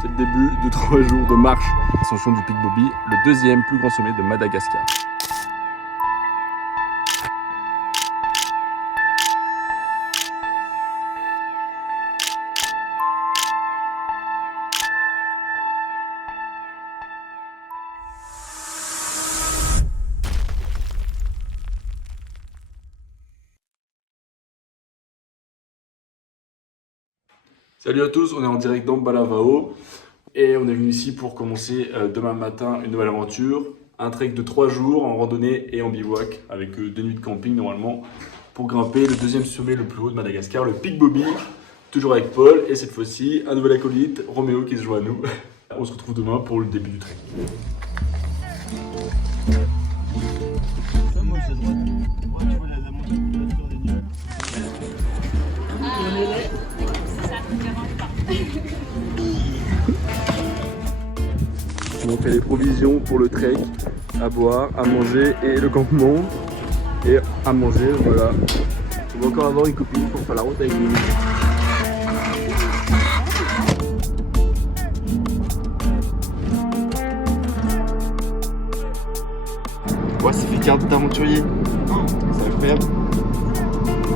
C'est le début de 3 jours de marche. Ascension du Pic Boby, le deuxième plus grand sommet de Madagascar. Salut à tous, on est en direct d'Ambalavao et on est venu ici pour commencer demain matin une nouvelle aventure. Un trek de 3 jours en randonnée et en bivouac avec 2 nuits de camping normalement pour grimper le deuxième sommet le plus haut de Madagascar, le Pic Boby. Toujours avec Paul et cette fois-ci un nouvel acolyte, Roméo qui se joint à nous. On se retrouve demain pour le début du trek. On fait les provisions pour le trek, à boire, à manger et le campement. Et à manger, voilà. On va encore avoir une copine pour faire la route avec nous. Ouais, ça fait carte d'aventurier. C'est incroyable.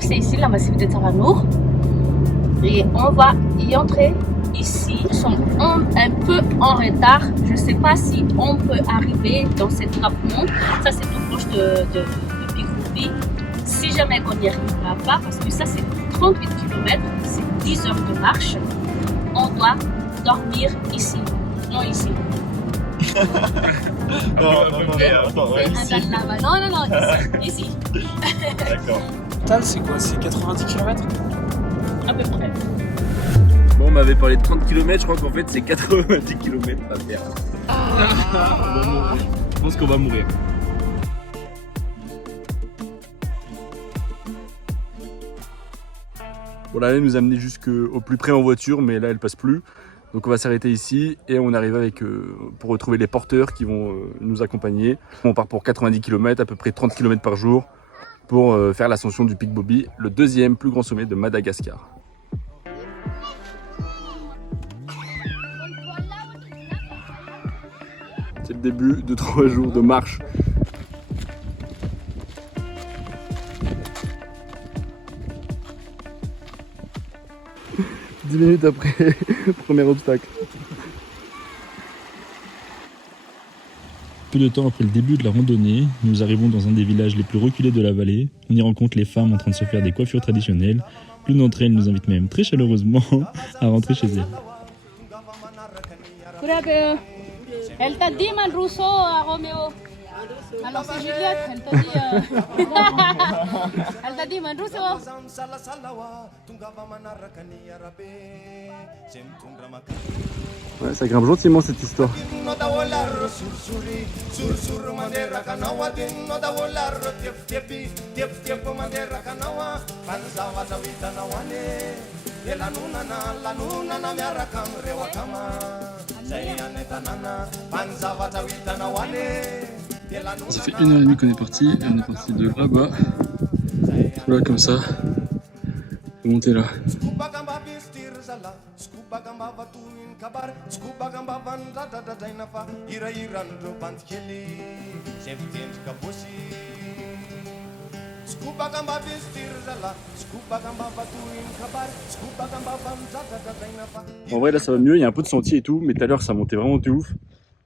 C'est ici la massif de Taranour. Et on va y entrer ici. Nous sommes un peu en retard. Je ne sais pas si on peut arriver dans cette trappe-monte. Ça, c'est tout proche de Pic Boby. Si jamais on n'y arrivera pas, parce que ça, c'est 38 km, c'est 10 heures de marche, on doit dormir ici. Non, ici. Non, ici. D'accord. Total, c'est quoi? C'est 90 km? À peu près. Bon, on m'avait parlé de 30 km, je crois qu'en fait c'est 90 km à faire. Je pense qu'on va mourir. Voilà, elle nous a amené jusqu'au plus près en voiture, mais là elle passe plus. Donc on va s'arrêter ici et on arrive avec pour retrouver les porteurs qui vont nous accompagner. On part pour 90 km, à peu près 30 km par jour, pour faire l'ascension du Pic Boby, le deuxième plus grand sommet de Madagascar. C'est le début de 3 jours de marche. « 10 minutes après, premier obstacle. » Peu de temps après le début de la randonnée, nous arrivons dans un des villages les plus reculés de la vallée. On y rencontre les femmes en train de se faire des coiffures traditionnelles. L'une d'entre elles nous invite même très chaleureusement à rentrer chez elle. Elle t'a dit Manrusso à Roméo. Alors c'est Juliette, elle t'a dit. Elle t'a dit Manrusso. Ouais, ça grimpe gentiment cette histoire. Ça fait 1h30 qu'on est parti et on est parti de là-bas. Voilà comme ça. On est monté là. En vrai là ça va mieux, il y a un peu de sentier et tout, mais tout à l'heure ça montait vraiment de ouf.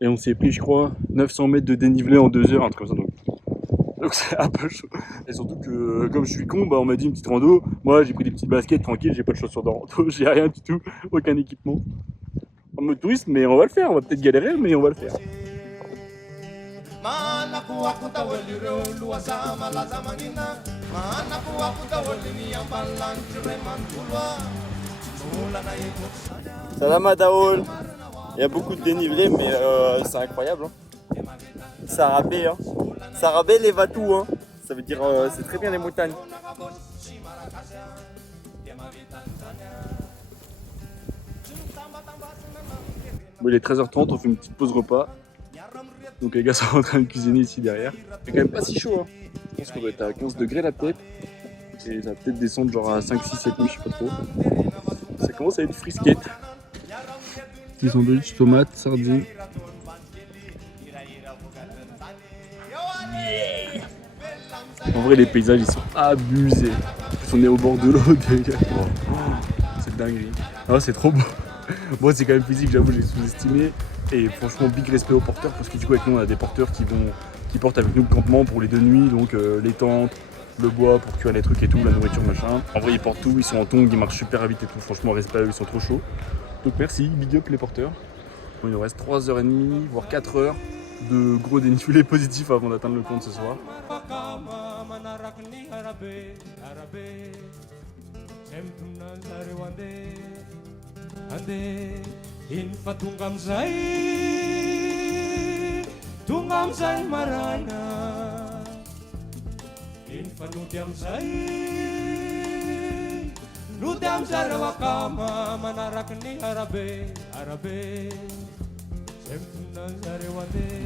Et on s'est pris je crois 900 mètres de dénivelé en 2 heures, un truc comme ça. Donc c'est un peu chaud. Et surtout que comme je suis con, bah on m'a dit une petite rando. Moi j'ai pris des petites baskets tranquilles, j'ai pas de chaussures de rando, j'ai rien du tout, aucun équipement. En mode touriste, mais on va le faire, on va peut-être galérer, mais on va le faire. Salam Adaol. Il y a beaucoup de dénivelé, mais c'est incroyable. Hein. Sarabé, hein. Sarabé les Vatou, hein. Ça veut dire c'est très bien les montagnes. Bon, il est 13h30, on fait une petite pause repas. Donc les gars sont en train de cuisiner ici derrière. C'est quand même pas si chaud, hein. Je pense qu'on va être à 15 degrés la tête. Et ça va peut-être descendre genre à 5, 6, 7 nuits, je sais pas trop. Ça commence à être frisquette. Petit sandwich, tomate, sardines. En vrai, les paysages ils sont abusés. En plus, on est au bord de l'eau, c'est dinguerie. Ah, c'est trop beau. Moi, c'est quand même physique, j'avoue, j'ai sous-estimé. Et franchement, big respect aux porteurs parce que du coup, avec nous, on a des porteurs qui portent avec nous le campement pour les 2 nuits, donc les tentes, le bois pour cuire les trucs et tout, la nourriture, machin. En vrai, ils portent tout, ils sont en tongs, ils marchent super vite et tout. Franchement, respect à eux, ils sont trop chauds. Donc merci, big up les porteurs. Il nous reste 3h30, voire 4 heures de gros dénivelé positif avant d'atteindre le compte ce soir.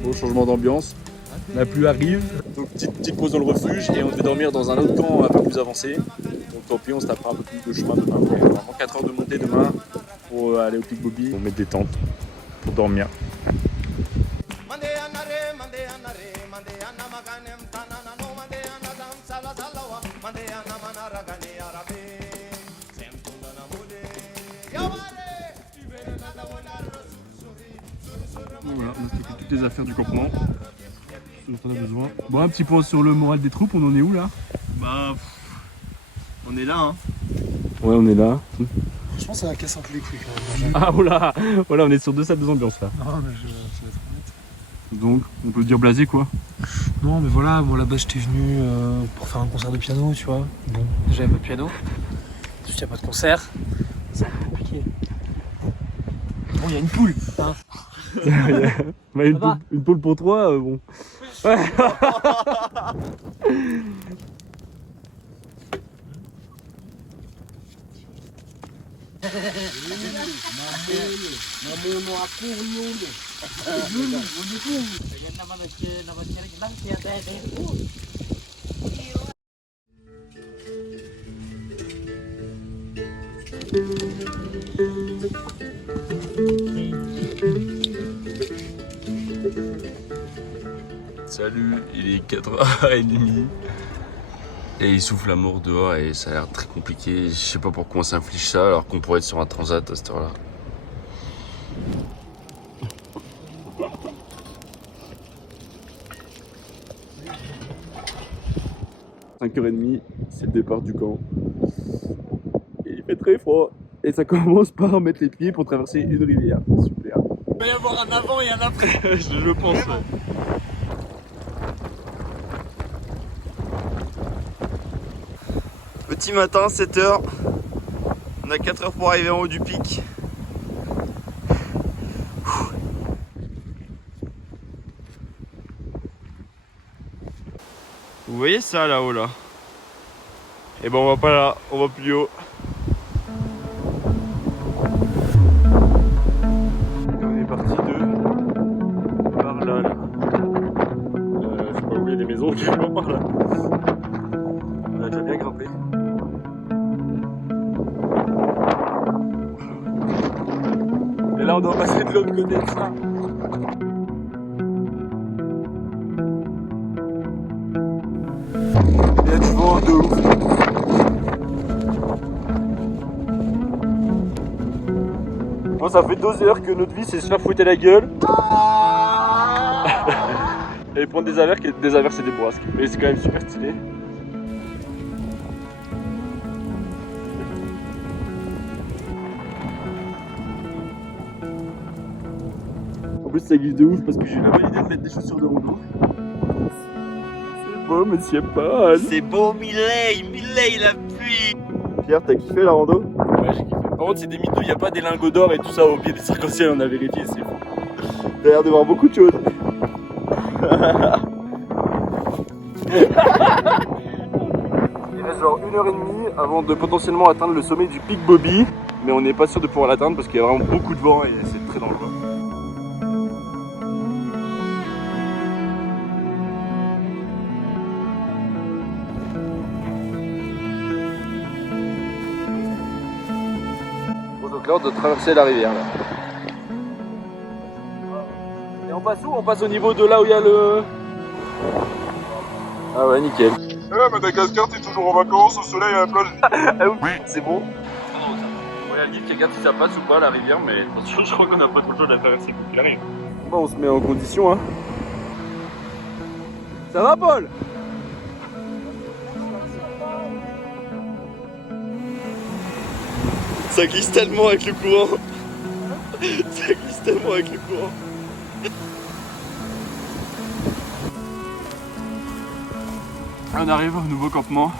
Beau changement d'ambiance, la pluie arrive, donc petite pause dans le refuge et on devait dormir dans un autre camp un peu plus avancé. Donc tant pis, on se tapera un peu plus de chemin demain. Il y a vraiment 4 heures de montée demain pour aller au Pic Bobby. On met des tentes pour dormir. Voilà, on a stocké toutes les affaires du campement. Ce dont on a besoin. Bon, un petit point sur le moral des troupes, on en est où là? Bah, on est là, hein. Ouais, on est là. Franchement, ça va casser un peu les couilles quand même. Ah, oula, voilà, on est sur 2 salles, 2 ambiances là. Non, mais je vais être honnête. Donc, on peut dire blasé quoi. Non, mais voilà, moi là-bas j'étais venu pour faire un concert de piano, tu vois. Bon, déjà il n'y a pas de piano. Ensuite, il n'y a pas de concert. C'est un peu compliqué. Bon, il y a une poule, hein. Bah, une poule pour 3, bon. Salut, il est 4h30 et il souffle à mort dehors et ça a l'air très compliqué. Je sais pas pourquoi on s'inflige ça alors qu'on pourrait être sur un transat à cette heure-là. « 5h30, c'est le départ du camp. Et il fait très froid. Et ça commence par mettre les pieds pour traverser une rivière. Super. Il va y avoir un avant et un après. Je pense. Ouais. Petit matin, 7h. On a 4 heures pour arriver en haut du pic. Vous voyez ça là-haut là? Et ben on va pas là, on va plus haut. On est parti de par là. Je sais pas où il y a des maisons, quelque par là. On a déjà bien grimpé. Et là on doit passer de l'autre côté de ça. Il y a du vent de ouf. Bon, ça fait 2 heures que notre vie c'est se faire fouetter la gueule. Et prendre des averses et des bourrasques. Mais c'est quand même super stylé. En plus ça glisse de ouf parce que j'ai eu la bonne idée de mettre des chaussures de rando. C'est beau monsieur Paul. C'est beau Millet la pluie. Pierre, t'as kiffé la rando? Ouais, j'ai kiffé. Par contre, c'est des mythos, il n'y a pas des lingots d'or et tout ça au pied des arcs-en-ciel, on a vérifié, c'est fou. T'as l'air de voir beaucoup de choses. Il reste genre 1h30 avant de potentiellement atteindre le sommet du Pic Bobby, mais on n'est pas sûr de pouvoir l'atteindre parce qu'il y a vraiment beaucoup de vent et c'est très dangereux. Donc là on doit traverser la rivière là. on passe où? On passe au niveau de là où il y a le... Ah ouais, nickel. Madagascar, t'es toujours en vacances, au soleil à la plage. Ah oui, c'est bon. On a le guide qui regarde si ça passe ou pas la rivière, mais attention, je crois qu'on a pas trop le choix de la traverser quoi qu'il arrive. Bon, on se met en condition, hein. Ça va, Paul? Ça glisse tellement avec le courant. Ça glisse tellement avec le courant. On arrive au nouveau campement.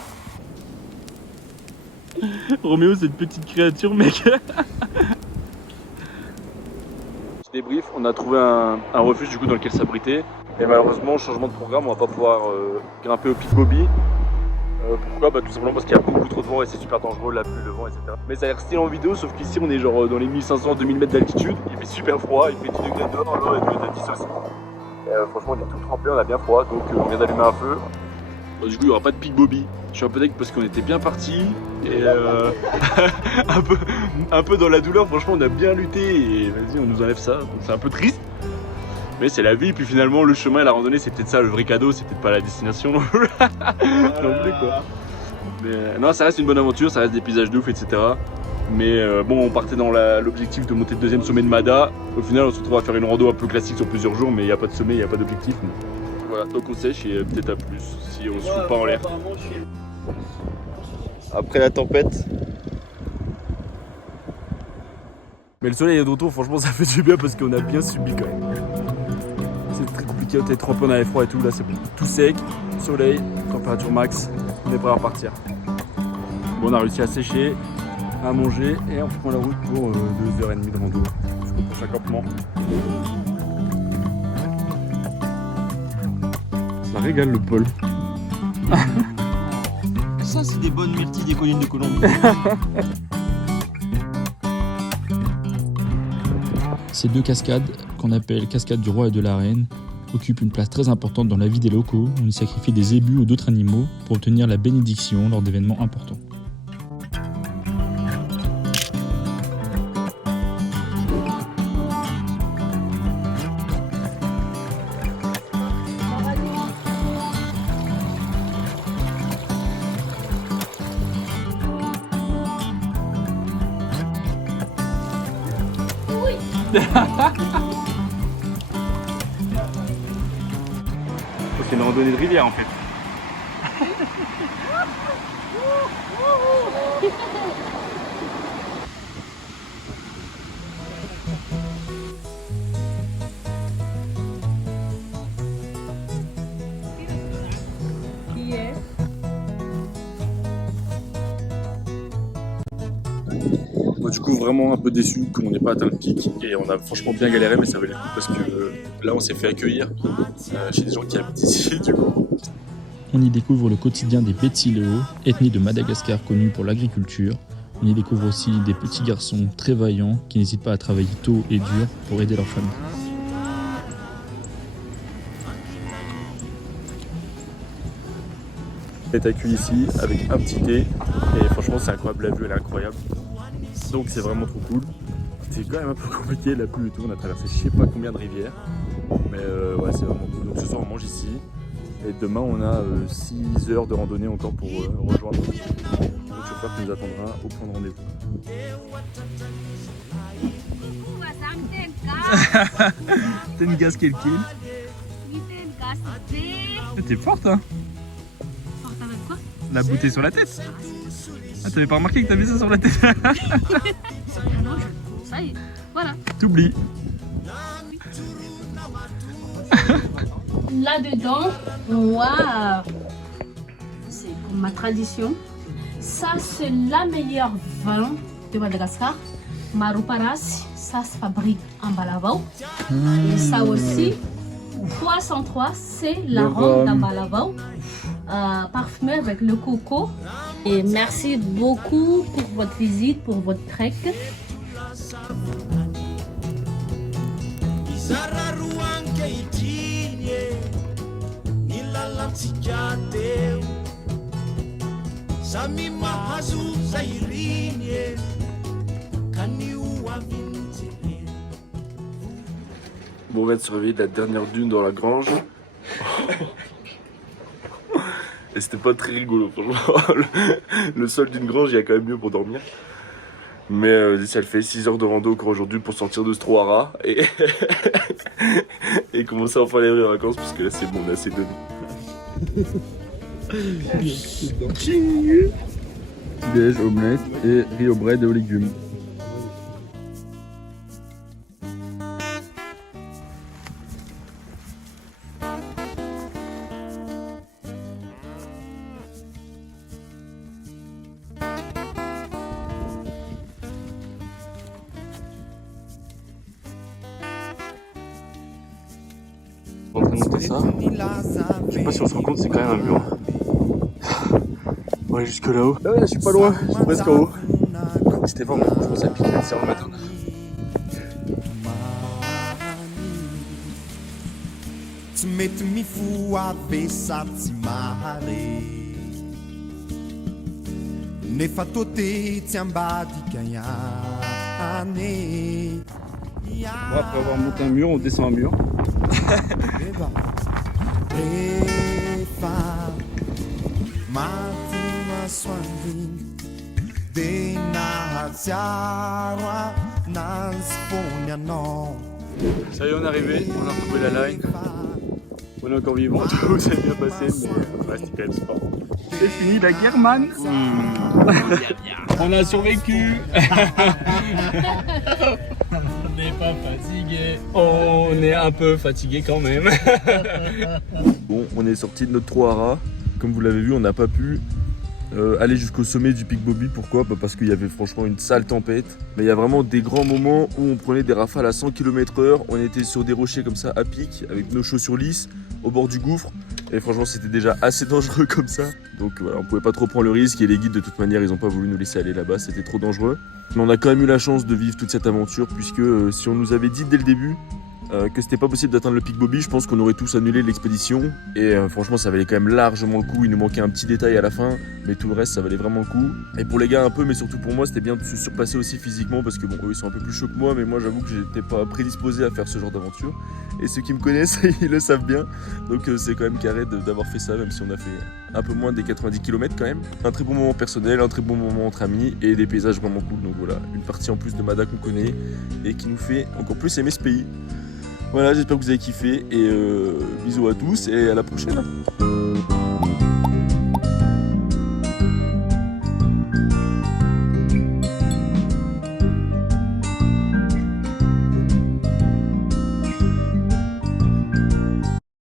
Roméo, cette petite créature, mec. Petit débrief, on a trouvé un refuge du coup dans lequel s'abriter. Et malheureusement, changement de programme, on va pas pouvoir grimper au Pic Bobby. Pourquoi? Bah tout simplement parce qu'il y a beaucoup trop de vent et c'est super dangereux, la pluie, le vent, etc. Mais ça a l'air stylé en vidéo, sauf qu'ici on est genre dans les 1500-2000 mètres d'altitude. Il fait super froid, il fait 10 degrés dehors, l'eau elle doit être à 10 aussi. Franchement on est tout trempé, on a bien froid, donc on vient d'allumer un feu. Bon, du coup il n'y aura pas de Pic Bobby. Je suis un peu deg parce qu'on était bien partis et un peu dans la douleur, franchement on a bien lutté et vas-y on nous enlève ça, donc c'est un peu triste. Mais c'est la vie, puis finalement le chemin et la randonnée c'est peut-être ça le vrai cadeau, c'est peut-être pas la destination non plus quoi. Mais non, ça reste une bonne aventure, ça reste des paysages de ouf, etc. Mais bon, on partait dans l'objectif de monter le deuxième sommet de Mada. Au final, on se retrouve à faire une rando un peu classique sur plusieurs jours, mais il n'y a pas de sommet, il n'y a pas d'objectif. Voilà, donc on sèche et peut-être à plus si on se fout pas en l'air. Après la tempête. Mais le soleil est de retour, franchement, ça fait du bien parce qu'on a bien subi quand même. C'est très compliqué, on est trempé, on avait froid et tout, là c'est bon. Tout sec, soleil, température max, on est prêt à repartir. Bon, on a réussi à sécher, à manger et on prend la route pour 2h30 de rando jusqu'au prochain campement. Ça régale le Paul. Ça c'est des bonnes myrtilles des collines de Colombie. Ces deux cascades, qu'on appelle cascade du roi et de la reine, occupent une place très importante dans la vie des locaux. On y sacrifie des zébus ou d'autres animaux pour obtenir la bénédiction lors d'événements importants. C'est une randonnée de rivière en fait. Bon, du coup vraiment un peu déçu qu'on n'ait pas atteint le pic et on a franchement bien galéré, mais ça valait le coup parce que là on s'est fait accueillir chez des gens qui habitent ici du coup. On y découvre le quotidien des Betsileo, ethnie de Madagascar connue pour l'agriculture. On y découvre aussi des petits garçons très vaillants qui n'hésitent pas à travailler tôt et dur pour aider leur famille. On est accueilli ici avec un petit thé et franchement c'est incroyable, la vue elle est incroyable. Donc c'est vraiment trop cool. C'est quand même un peu compliqué, la pluie et tout, on a traversé je sais pas combien de rivières. Mais ouais c'est vraiment cool. Donc ce soir on mange ici. Et demain on a 6 heures de randonnée encore pour rejoindre le chauffeur qui nous attendra au point de rendez-vous. T'as une gaz quelqu'un? T'es forte hein? Forte avec quoi? La bouteille sur la tête? Ah t'avais pas remarqué que t'avais ça sur la tête? Non, ça y est, voilà. T'oublies. Là-dedans, waouh, c'est comme ma tradition. Ça, c'est la meilleure vin de Madagascar. Maruparas, ça se fabrique en Balavao. Et ça aussi, 303, c'est la ronde en Balavao. Parfumé avec le coco. Et merci beaucoup pour votre visite, pour votre trek. Bon, on vient de se réveiller de la dernière dune dans la grange. Et c'était pas très rigolo, franchement. Le sol d'une grange, il y a quand même mieux pour dormir. Mais ça le fait 6 heures de rando encore aujourd'hui pour sortir de ce trou à rats et, et commencer enfin les vraies vacances parce que là c'est bon, on a assez donné. Petit déj, omelette et riz au bread et aux légumes. On est en train de monter ça. Je sais pas si on se rend compte, c'est quand même un mur. On va aller jusque là-haut. Ah ouais, je suis pas loin, je suis presque en haut. C'était vraiment, je pense à piquer le cerveau le matin. Mets-mi fou avessa ti mare Ne fatote ti ambadi kanyane. Bon, après avoir monté un mur, on descend un mur. Ça y est, on est arrivé, on a retrouvé la line. On est encore vivant, tout s'est bien passé, mais ouais, c'était quand même sport. C'est fini la guerre, man. On a survécu. On n'est pas fatigué. On est un peu fatigué quand même. Bon, on est sorti de notre trou à rats. Comme vous l'avez vu, on n'a pas pu aller jusqu'au sommet du pic Bobby. Pourquoi ? Parce qu'il y avait franchement une sale tempête. Mais il y a vraiment des grands moments où on prenait des rafales à 100 km/h. On était sur des rochers comme ça à pic, avec nos chaussures lisses, au bord du gouffre. Et franchement, c'était déjà assez dangereux comme ça. Donc voilà, on pouvait pas trop prendre le risque. Et les guides, de toute manière, ils ont pas voulu nous laisser aller là-bas. C'était trop dangereux. Mais on a quand même eu la chance de vivre toute cette aventure, puisque si on nous avait dit dès le début que c'était pas possible d'atteindre le pic Bobby, je pense qu'on aurait tous annulé l'expédition. Et franchement, ça valait quand même largement le coup. Il nous manquait un petit détail à la fin, mais tout le reste, ça valait vraiment le coup. Et pour les gars un peu, mais surtout pour moi, c'était bien de se surpasser aussi physiquement, parce que bon, eux ils sont un peu plus chauds que moi, mais moi j'avoue que j'étais pas prédisposé à faire ce genre d'aventure. Et ceux qui me connaissent, ils le savent bien. Donc c'est quand même carré d'avoir fait ça, même si on a fait un peu moins des 90 km quand même. Un très bon moment personnel, un très bon moment entre amis et des paysages vraiment cool. Donc voilà, une partie en plus de Mada qu'on connaît et qui nous fait encore plus aimer ce pays. Voilà, j'espère que vous avez kiffé et bisous à tous et à la prochaine.